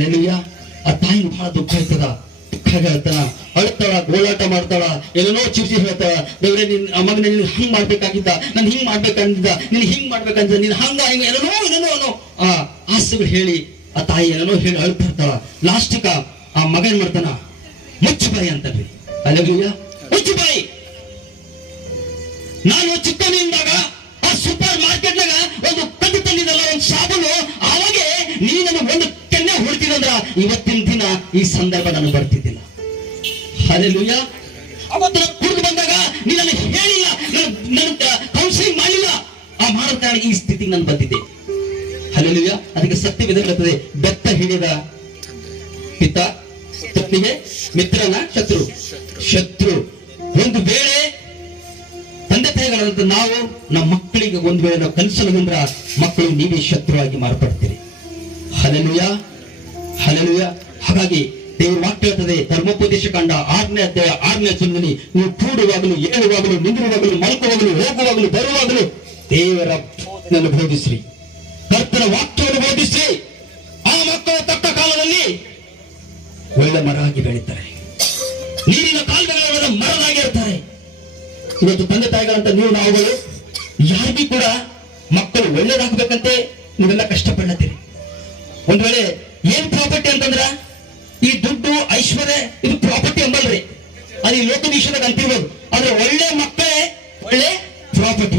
Hallelujah. ಆ ತಾಯಿನ ಬಹಳ ದುಃಖ ಆಯ್ತದ, ಹೇಳ್ತಾಳ, ಅಳ್ತಾಳ, ಗೋಳಾಟ ಮಾಡ್ತಾಳ, ಏನೇನೋ ಚಿರ್ಚಿ ಹೇಳ್ತಾಳ. ದೇವ್ರೆ, ನಿನ್ ಮಗನ ನೀನ್ ಹಂಗ್ ಮಾಡ್ಬೇಕಾಗಿದ್ದ, ನನ್ ಹಿಂಗ್ ಮಾಡ್ಬೇಕಂದಿದ್ದ, ನೀನ್ ಹಿಂಗ್ ಮಾಡ್ಬೇಕಂತ, ನೀನ್ ಹಂಗ ಹಿಂಗ ಏನೇನೋ ಆಸೆಗಳು ಹೇಳಿ ಆ ತಾಯಿ ಏನೇನೋ ಹೇಳಿ ಅಳ್ತಾ ಇರ್ತಾಳ. ಲಾಸ್ಟಿಕ ಆ ಮಗ ಏನ್ ಮಾಡ್ತಾನ, ಮುಚ್ಚು ಬಾಯಿ ಅಂತಲ್ರಿ. ಹಲ್ಲೆಲೂಯಾ, ಮುಚ್ಚು ಬಾಯಿ. ನಾನು ಚಿಕ್ಕನಿಂದಾಗ ಆ ಸೂಪರ್ ಮಾರ್ಕೆಟ್ ನಾಗ ಒಂದು ಕದ್ದು ತಂದಿದ್ದಲ್ಲ, ಒಂದು ಸಾಬೂನು, ಅವಾಗೆ ನೀನು ಒಂದು ಕೆನ್ನೆ ಹೊಡ್ತಿದಂದ್ರ ಇವತ್ತಿನ ದಿನ ಈ ಸಂದರ್ಭ ನನಗೆ ಬರ್ತಿದ್ದಿಲ್ಲ. ಹಲ್ಲೆಲೂಯಾ. ಅವತ್ತು ಕುಡಿದು ಬಂದಾಗ ನೀ ನನಗೆ ಹೇಳಿಲ್ಲ, ನನ್ನ ಕೌನ್ಸಿಲಿಂಗ್ ಮಾಡಿಲ್ಲ, ಆ ಮಾಡೋ ಕಾರಣ ಈ ಸ್ಥಿತಿಗೆ ನಾನು ಬಂದಿದ್ದೆ. ಹಲ್ಲೆಲೂಯಾ. ಅದಕ್ಕೆ ಸತ್ಯವಿದೆ ಬರ್ತದೆ, ಬೆತ್ತ ಹಿಡಿದ ಪಿತ ಪತ್ನಿಗೆ ಮಿತ್ರನ ಶತ್ರು. ಒಂದು ವೇಳೆ ತಂದೆ ತಾಯಿಗಳಂತ ನಾವು ನಮ್ಮ ಮಕ್ಕಳಿಗೆ ಒಂದು ವೇಳೆ ನಾವು ಕಲಿಸಲಂದ್ರ ಮಕ್ಕಳು ನೀವೇ ಶತ್ರುವಾಗಿ ಮಾರ್ಪಡ್ತೀರಿ. Hallelujah, hallelujah. ಹಾಗಾಗಿ ದೇವರ ವಾಕ್ಯ ಹೇಳ್ತದೆ, ಧರ್ಮೋಪದೇಶ ಕಾಂಡ 6ನೇ ಅಧ್ಯಾಯ 6ನೇ ವಚನದಲ್ಲಿ, ನೀವು ಕೂಡುವಾಗಲೂ, ಏಳುವಾಗಲೂ, ನಿಂದಿರುವಾಗಲೂ, ಮಲ್ಕುವಾಗಲೂ, ಹೋಗುವಾಗಲೂ, ಬರುವಾಗಲೂ ದೇವರ ಬೋಧನೆಯನ್ನು ಬೋಧಿಸ್ರಿ, ಕರ್ತನ ವಾಕ್ಯವನ್ನು ಬೋಧಿಸ್ರಿ. ಆ ಮಕ್ಕಳು ತಕ್ಕ ಕಾಲದಲ್ಲಿ ಒಳ್ಳೆ ಮರ ಆಗಿ ಬೆಳೀತಾರೆ, ನೀರಿನ ಕಾಲುವೆಗಳ ಮರದಾಗಿ ಇರ್ತಾರೆ. ಇವತ್ತು ತಂದೆ ತಾಯಿಗಳಂತ ನಾವುಗಳು ಯಾರಿಗೂ ಕೂಡ ಮಕ್ಕಳು ಒಳ್ಳೇದಾಗಬೇಕಂತೆ ನೀವೆಲ್ಲ ಕಷ್ಟಪಡ್ಲತ್ತೀರಿ. ಒಂದ್ ವೇಳೆ ಏನ್ ಪ್ರಾಪರ್ಟಿ ಅಂತಂದ್ರ ಈ ದುಡ್ಡು, ಐಶ್ವರ್ಯ ಇದು ಪ್ರಾಪರ್ಟಿ ಎಂಬಲ್ರಿ, ಅದು ಈ ಲೋಕ ವಿಷಯದಾಗ ಅಂತಿರ್ಬೋದು. ಆದ್ರೆ ಒಳ್ಳೆ ಮಕ್ಕಳೇ ಒಳ್ಳೆ ಪ್ರಾಪರ್ಟಿ.